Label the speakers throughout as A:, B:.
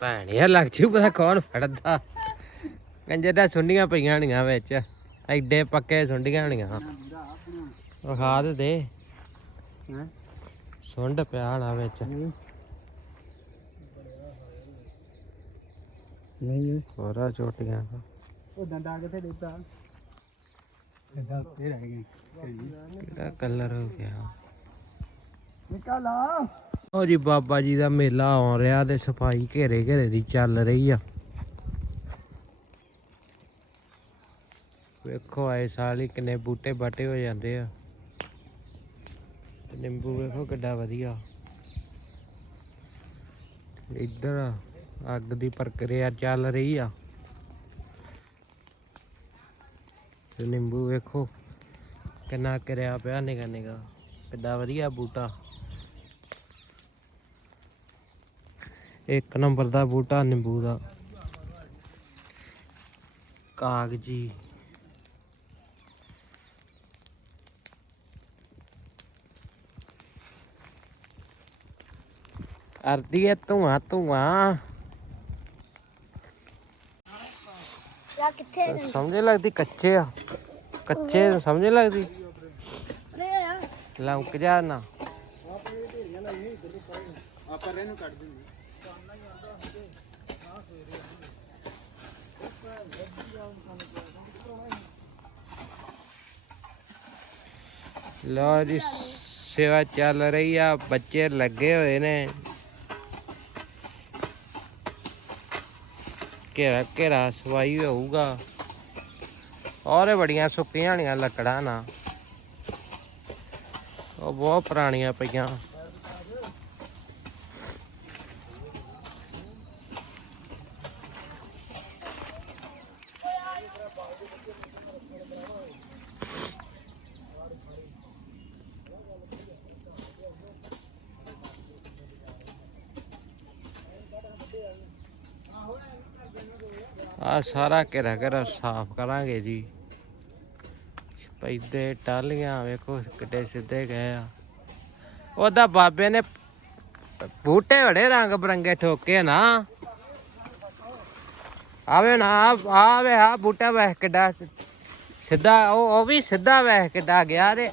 A: ਭੈਣ ਇਹ ਲੱਗ ਜੂ ਪਤਾ ਕੌਣ ਫੜਦਾ। ਕੰਜੇ ਦਾ ਸੁੰਡੀਆਂ ਪਈਆਂ ਹੋਣੀਆਂ ਵਿੱਚ। ਐਡੇ ਪੱਕੇ ਸੁੰਡੀਆਂ ਹੋਣੀਆਂ। ਵਿਖਾ ਦੇ। ਦੇ ਸੁੰਡ ਪਿਆ ਹੋਣਾ ਵਿੱਚ।
B: ਨਹੀਂ।
A: ਹੋਰਾ ਚੋਟੀਆਂ
B: ਉਹ ਡੰਡਾ ਕਿੱਥੇ ਦਿੱਤਾ? ਡੰਡਾ ਉੱਤੇ ਰਹਿ ਗਈ
A: ਕਿਹੜਾ ਕਲਰ ਹੋ ਗਿਆ?
B: ਨਿਕਲ
A: ਉਹ ਜੀ ਬਾਬਾ ਜੀ ਦਾ ਮੇਲਾ ਆਉਣ ਰਿਹਾ ਤੇ ਸਫ਼ਾਈ ਘੇਰੇ ਘੇਰੇ ਦੀ ਚੱਲ ਰਹੀ ਆ। ਵੇਖੋ ਆਏ ਸਾਲ ਹੀ ਕਿੰਨੇ ਬੂਟੇ ਬਾਟੇ ਹੋ ਜਾਂਦੇ ਆ। ਨਿੰਬੂ ਵੇਖੋ ਕਿੱਡਾ ਵਧੀਆ। ਇੱਧਰ ਅੱਗ ਦੀ ਪ੍ਰਕਿਰਿਆ ਚੱਲ ਰਹੀ ਆ। ਤੇ ਨਿੰਬੂ ਵੇਖੋ ਕਿੰਨਾ ਕਿਰਿਆ ਪਿਆ ਨਿਗਾ ਨਿਗਾ ਕਿੱਡਾ ਵਧੀਆ ਬੂਟਾ। ਇੱਕ ਨੰਬਰ ਦਾ ਬੂਟਾ ਨਿੰਬੂ ਦਾ। ਕਾਗਜੀ। ਅਰਦੀ ਹੈ ਧੂਆਂ ਧੂਆਂ।
C: ਯਾ ਕਿੱਥੇ
A: ਸਮਝ ਲੱਗਦੀ ਕੱਚੇ ਆ। ਕੱਚੇ ਸਮਝ ਲੱਗਦੀ। ਲੰਕ ਜਾ ਨਾ।
B: ਆਪਾਂ ਇਹਨੂੰ ਕੱਢ ਦਿੰਦੇ
A: ਲੋ ਜੀ, ਸੇਵਾ ਚੱਲ ਰਹੀ ਆ, ਬੱਚੇ ਲੱਗੇ ਹੋਏ ਨੇ। ਘੇਰਾ ਘੇਰਾ ਸਵਾਈ ਹੋਊਗਾ। ਔਰ ਬੜੀਆਂ ਸੁੱਕੀਆਂ ਹੋਣੀਆਂ ਲੱਕੜਾਂ ਨਾ। ਉਹ ਬਹੁਤ ਪੁਰਾਣੀਆਂ ਪਈਆਂ। ਆ ਸਾਰਾ ਘੇਰਾ ਘੇਰਾ ਸਾਫ਼ ਕਰਾਂਗੇ ਜੀ। ਪੈਦੇ ਟਾਲੀਆਂ ਵੇਖੋ ਕਿੱਡੇ ਸਿੱਧੇ ਗਏ ਆ। ਉਹਦਾ ਬਾਬੇ ਨੇ ਬੂਟੇ ਬੜੇ ਰੰਗ ਬਰੰਗੇ ਠੋਕੇ ਨਾ। ਆਵੇ ਨਾ ਆਵੇ ਆ ਬੂਟਾ ਵੇਖ ਕਿੱਡਾ ਸਿੱਧਾ, ਉਹ ਉਹ ਵੀ ਸਿੱਧਾ ਵੇਖ ਕਿੱਡਾ ਗਿਆ ਤੇ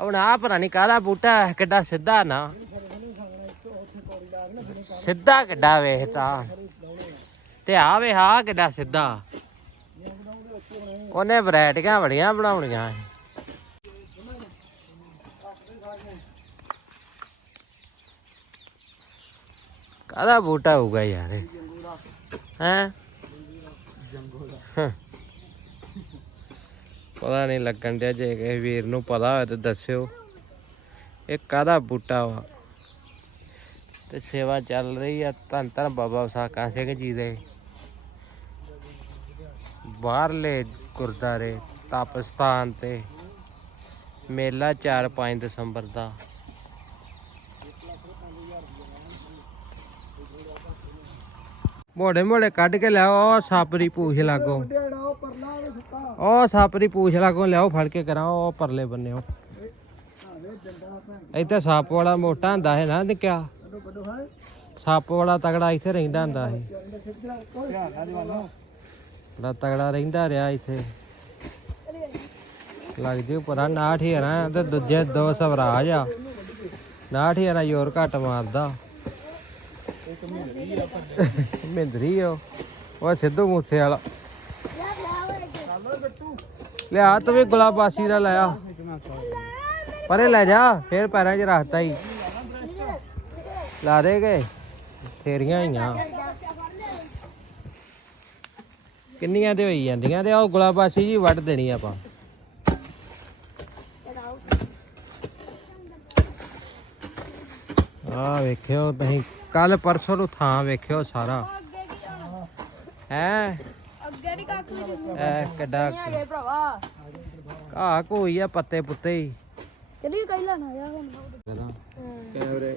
A: ਹੁਣ ਆ ਪਤਾ ਨਹੀਂ ਕਾਹਦਾ ਬੂਟਾ ਕਿੱਡਾ ਸਿੱਧਾ ਨਾ। ਸਿੱਧਾ ਕਿੱਡਾ ਵੇਖ ਤੇ ਆ ਵੇ, ਆ ਕਿੱਡਾ ਸਿੱਧਾ। ਉਹਨੇ ਵੈਰਾਈਟੀਆਂ ਬੜੀਆਂ ਬਣਾਉਣੀਆਂ ਸੀ। ਕਾਹਦਾ ਬੂਟਾ ਹੋਊਗਾ ਯਾਰ ਹੈ? ਪਤਾ ਨਹੀਂ ਲੱਗਣ ਡਿਆ, ਜੇ ਕਿਸੇ ਵੀਰ ਨੂੰ ਪਤਾ ਹੋਵੇ ਤਾਂ ਦੱਸਿਓ। ਇਹ ਕਾਹਦਾ ਬੂਟਾ ਵਾ? ਤੇ ਸੇਵਾ ਚੱਲ ਰਹੀ ਆ ਧੰਨ ਧੰਨ ਬਾਬਾ ਸਾਕਾ ਸਿੰਘ ਜੀ ਦੇ। ਬਾਹਰਲੇ ਗੁਰਦਾਰੇ ਤਪਸਥਾਨ ਤੇ ਮੇਲਾ 4-5 ਦਸੰਬਰ ਦਾ। ਮੋੜੇ ਮੋੜੇ ਕੱਢ ਕੇ ਲਿਆਓ ਉਹ ਸੱਪ ਦੀ ਪੂਛ ਲਾਗੋ।
B: ਉਹ
A: ਸੱਪ ਦੀ ਪੂਛ ਲਾਗੋ ਲਿਆਓ, ਫੜ ਕੇ ਕਰਾਂ ਉਹ ਪਰਲੇ ਬੰਨਿਓ ਇੱਥੇ ਸੱਪ ਵਾਲਾ ਮੋਟਾ ਹੁੰਦਾ ਹੈ ਨਾ ਨਿੱਕਿਆ। ਸੱਪ ਵਾਲਾ ਤਗੜਾ ਇੱਥੇ ਰਹਿੰਦਾ ਹੁੰਦਾ ਸੀ ਬੜਾ ਤਗੜਾ ਰਹਿੰਦਾ ਰਿਹਾ ਇੱਥੇ। ਲੱਗਦੀ ਜੇ ਪਰਾਂ ਨਾਠ ਨਾ, ਤੇ ਦੂਜੇ ਦੋ ਸਵਰਾਜ ਆ। ਨਾਠ ਹੀ ਆ ਘੱਟ ਮਾਰਦਾ। ਮਹਿੰਦਰੀ ਉਹ। ਉਹ ਸਿੱਧੂ ਮੂਸੇ ਵਾਲਾ। ਲਿਆ ਤੂੰ ਵੀ ਗੁਲਾਬਾਸੀ ਦਾ ਲਾਇਆ ਪਰੇ ਲੈ ਜਾ, ਫੇਰ ਪੈਰਾਂ 'ਚ ਰੱਖਤਾ ਹੀ। ਲਾ ਦੇ ਗਏ ਫੇਰੀਆਂ ਹੀਆਂ ਕਿੰਨੀਆਂ ਤੇ ਹੋਈ ਜਾਂਦੀਆਂ ਤੇ ਉਹ ਗੁਲਾਬਾਸੀ ਜੀ ਵੱਢ ਦੇਣੀ ਆਪਾਂ। ਆ ਵੇਖਿਓ ਤੁਸੀਂ ਕੱਲ ਪਰਸੋਂ ਨੂੰ ਥਾਂ ਵੇਖਿਓ ਸਾਰਾ। ਹੈ?
C: ਅੱਗੇ ਨਹੀਂ ਕੱਖ ਵੀ ਨਹੀਂ
A: ਐ ਕਿੱਡਾ
C: ਭਰਾਵਾ।
A: ਘਾਹ ਕੋਈ ਆ ਪੱਤੇ ਪੁੱਤੇ ਹੀ।
C: ਚਲੀ ਕਈ ਲੈਣਾ ਆ ਹੁਣ।
B: ਕੈਮਰੇ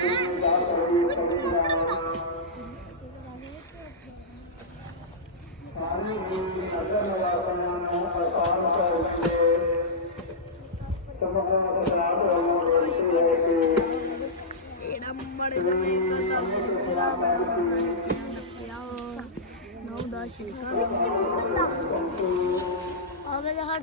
C: Thank you.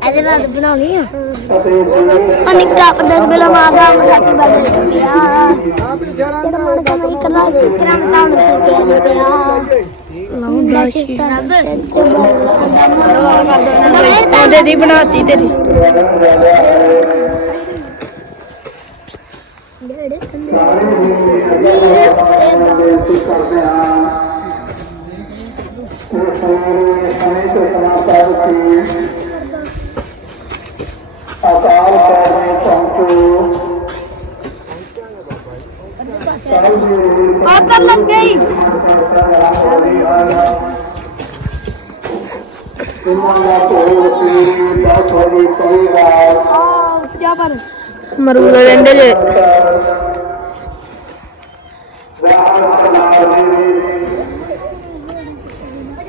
C: ਇਹਦੇ ਨਾਲ ਬਣਾਉਣੀ ਆ। ਉਹ ਨਿੱਕਾ ਪਰਦਾ ਬਲਾ ਮਾਦਾ ਸੱਤ ਬਦਲ ਗਿਆ ਜਿਹੜਾ ਮਨ ਕਾ ਮੇਰੀ ਕਲਾ ਦੇ ਕਰਾਂ ਤਾਂ ਉਹ ਤੇ ਗਿਆ ਲਾਉਂਦਾ ਸ਼ੀਸ਼ਾ ਉਹਦੇ ਦੀ ਬਣਾਤੀ ਤੇਰੀ।
D: ਅਕਾਲ
E: ਵੰਦੇ ਜੇ।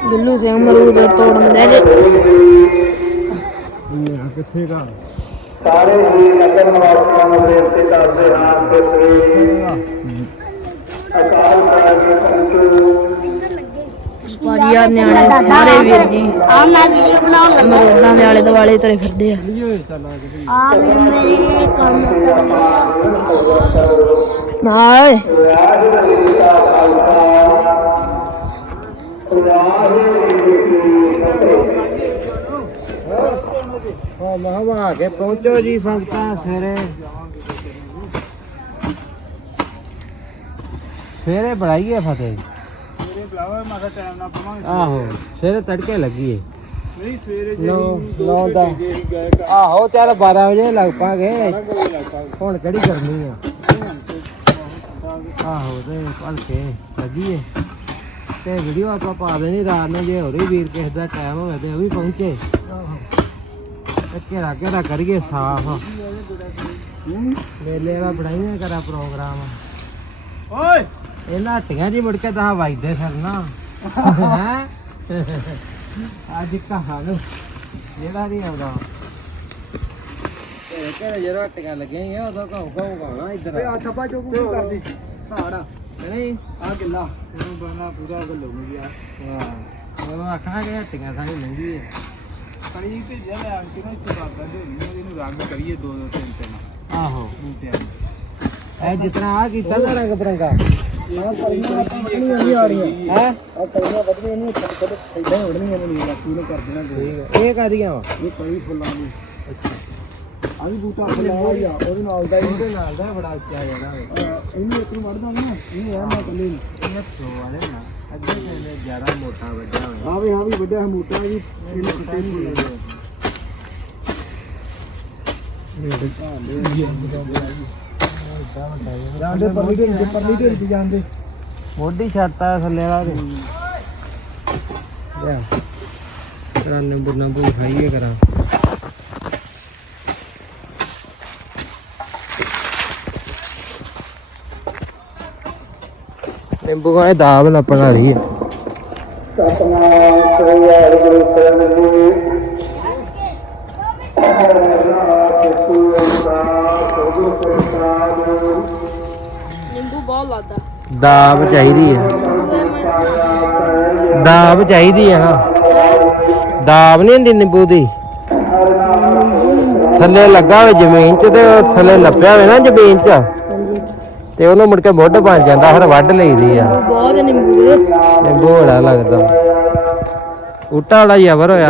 E: ਗੁੱਲੂ ਸਿੰਘ ਮਰੂਦ ਤੋੜਨ ਦੇ ਜੇ।
B: ਕਿੱਥੇ ਦਾ
D: ਸਾਰੇ ਹੀ ਨਗਰ ਨਿਵਾਸੀਆਂ ਨੂੰ ਬੇਨਤੀ ਕਰਦੇ ਹਾਂ ਕਿ ਅਕਾਲ ਪਹੁੰਚੋ
E: ਭਾਜੀ ਆ ਨਿਆਣੇ ਸਾਰੇ ਵੀਰ ਜੀ।
C: ਆ ਮੈਂ ਵੀਡੀਓ ਬਣਾਉਣ ਲੱਗਾ।
E: ਮਰੂਦਾਂ ਦੇ ਆਲੇ ਦੁਆਲੇ ਤੁਰੇ ਫਿਰਦੇ ਆ।
C: ਆ ਵੀ ਮੇਰੇ ਕੰਮ
E: ਨਾ ਓਏ
D: ਵਾਹਿਗੁਰੂ ਜੀ ਕਾ
A: ਪਹੁੰਚੋ ਜੀ ਸੰਗਤਾਂ ਸਵੇਰੇ। ਸਵੇਰੇ ਬੜਾਈਏ ਫਤਿਹ
B: ਟਾਈਮ ਨਾਲ ਪਵਾਂਗੇ
A: ਆਹੋ ਸਵੇਰੇ ਤੜਕੇ
B: ਨਹੀਂ ਸਵੇਰੇ
A: ਨੌ ਦਾ ਆਹੋ ਚੱਲ 12 ਵਜੇ ਲੱਗ ਪਾਗੇ। ਹੁਣ ਕਿਹੜੀ ਕਰਨੀ ਆ? ਆਹੋ ਤੇ ਪੜ ਕੇ ਲੱਗੀਏ ਤੇ ਵੀਡੀਓ ਆਪਾਂ ਪਾ ਦੇਣੀ ਰਾਤ ਨੂੰ ਜੇ ਹੋਰ ਵੀਰ ਕਿਸੇ ਦਾ ਟਾਈਮ ਹੋਵੇ ਤੇ ਉਹ ਵੀ ਪਹੁੰਚੇ। ਤੇ ਘੇਰਾ ਘੇਰਾ ਕਰੀਏ ਸਾਫ਼। ਮੇਲੇ ਦਾ ਬਣਾਈਆਂ ਕਰਾ ਪ੍ਰੋਗਰਾਮ।
B: ਓਏ!
A: ਇਹਨਾਂ ਹੱਟੀਆਂ ਜੀ ਮੁੜ ਕੇ ਤਾਂ ਵਜਦੇ ਫਿਰਨਾ। ਹੈ? ਅੱਜ ਕਹਾਂ ਨੂੰ? ਜਿਹੜਾ ਨਹੀਂ ਆਉਂਦਾ। ਇਹ ਕਿਹੜੇ ਜਦੋਂ ਹੱਟੀਆਂ ਲੱਗੀਆਂ ਹੀ ਆ, ਉਦੋਂ ਕਹੂ ਕਹੂ ਕਹਣਾ ਇੱਧਰ
B: ਓਏ ਆ ਛੱਪਾ ਚੋਕ ਕੀ ਕਰਦੀ। ਸਾੜਾ
A: ਨਹੀਂ
B: ਆ ਗਿੱਲਾ। ਇਹਨੂੰ ਬਣਾ ਪੂਰਾ ਗੱਲ ਹੋ ਗਈ ਆ
A: ਵਾਹ ਉਹ ਆਖਣਾ ਕਿ ਹੱਟੀਆਂ ਸਾਰੀ ਮਹਿੰਗੀ ਹੈ
B: ਕੜੀ ਤੇ ਜੇ ਲੈ ਕੇ ਨਾ ਕਰਦਾ ਦੇ ਇਹਨੂੰ ਰੰਗ ਕਰੀਏ ਦੋ ਦੋ ਤਿੰਨ ਤਿੰਨ
A: ਆਹੋ।
B: ਬੂਟਿਆਂ ਨੂੰ।
A: ਇਹ ਜਿਤਨਾ ਆ ਕੀਤਾ ਨਾ ਰੰਗ ਬਰੰਗਾ।
B: ਆ ਕਲੀਆਂ ਪੱਕਣੀਆਂ ਨਹੀਂ ਆ ਰਹੀਆਂ
A: ਹੈ
B: ਆ ਕਲੀਆਂ ਵੱਧਣੀਆਂ ਨਹੀਂ ਖੁਦ ਇਦਾਂ ਹੀ ਵੜਨੀਆਂ ਨਹੀਂ ਬਾਕੀ ਨੂੰ ਕਰ ਦੇਣਾ ਦੇ
A: ਇਹ ਕਾਦੀਆਂ ਵਾ
B: ਇਹ ਕਈ ਫੁੱਲਾਂ ਦੀ ਆ ਵੀ ਬੂਟਾ ਫੁੱਲਾਂ ਵਾਲਾ ਹੀ ਆ ਉਹਦੇ ਨਾਲ ਦਾ ਹੀ
A: ਉਹਦੇ ਨਾਲ ਦਾ ਬੜਾ ਉੱਚਾ ਜਾਣਾ ਵੇ
B: ਅਹ ਇਹਨੂੰ ਇੱਕ ਨੂੰ ਵੜ ਦਾਂਗੇ ਨਾ ਇਹਨੂੰ ਆ ਮੈਂ ਕੱਲੇ ਨੂੰ
A: ਇਹ ਸੋ ਵਾਲੇ ਨਾ ਅੱਗੇ ਕਹਿੰਦੇ ਜ਼ਿਆਦਾ ਮੋਟਾ ਵੱਡਾ ਹੋਇਆ
B: ਆ ਵੀ ਆ ਵੀ ਵੱਡਾ ਮੋਟਾ ਜੀ ਇਹਨੂੰ ਕੱਟੇ ਨਹੀਂ ਜਾਂਦੇ ਪਰਲੀ ਢੇਰੀ ਤੇ ਪਰਲੀ ਢੇਰੀ ਤੇ ਜਾਂਦੇ
A: ਮੋਢੀ ਛੱਤ ਆ ਥੱਲੇ ਵਾਲਾ ਤੇ। ਲਿਆ। ਕਰਾਂ ਨਿੰਬੂ ਨੰਬੂ ਖਾਈਏ ਕਰਾਂ। ਨਿੰਬੂ ਖਾਏ ਦਾਬ ਲੱਪਣ ਵਾਲੀ ਹੈ
D: ਸਤਨਾਮ ਸ੍ਰੀ ਵਾਹਿਗੁਰੂ ਸਾਹਿਬ ਜੀ
E: ਨਿੰਬੂ ਬਹੁਤ ਲੱਗਦਾ।
A: ਦਾਬ ਚਾਹੀਦੀ ਹੈ ਦਾਬ ਚਾਹੀਦੀ ਨਾ ਦਾਬ ਨਹੀਂ ਹੁੰਦੀ ਨਿੰਬੂ ਦੀ। ਥੱਲੇ ਲੱਗਾ ਹੋਵੇ ਜ਼ਮੀਨ 'ਚ ਤੇ ਉਹ ਥੱਲੇ ਲੱਪਿਆ ਹੋਵੇ ਨਾ ਜ਼ਮੀਨ 'ਚ ਤੇ ਉਹਨੂੰ ਮੁੜ ਕੇ ਮੁੱਢ ਬਣ ਜਾਂਦਾ ਫਿਰ ਵੱਢ ਲਈਦੀ ਆ।
E: ਬਹੁਤ ਨਿੰਬੂ। ਦੇ
A: ਨਿੰਬੂ ਬੜਾ ਲੱਗਦਾ। ਉਟਾ ਵਾਲਾ ਜ਼ਬਰ ਹੋਇਆ।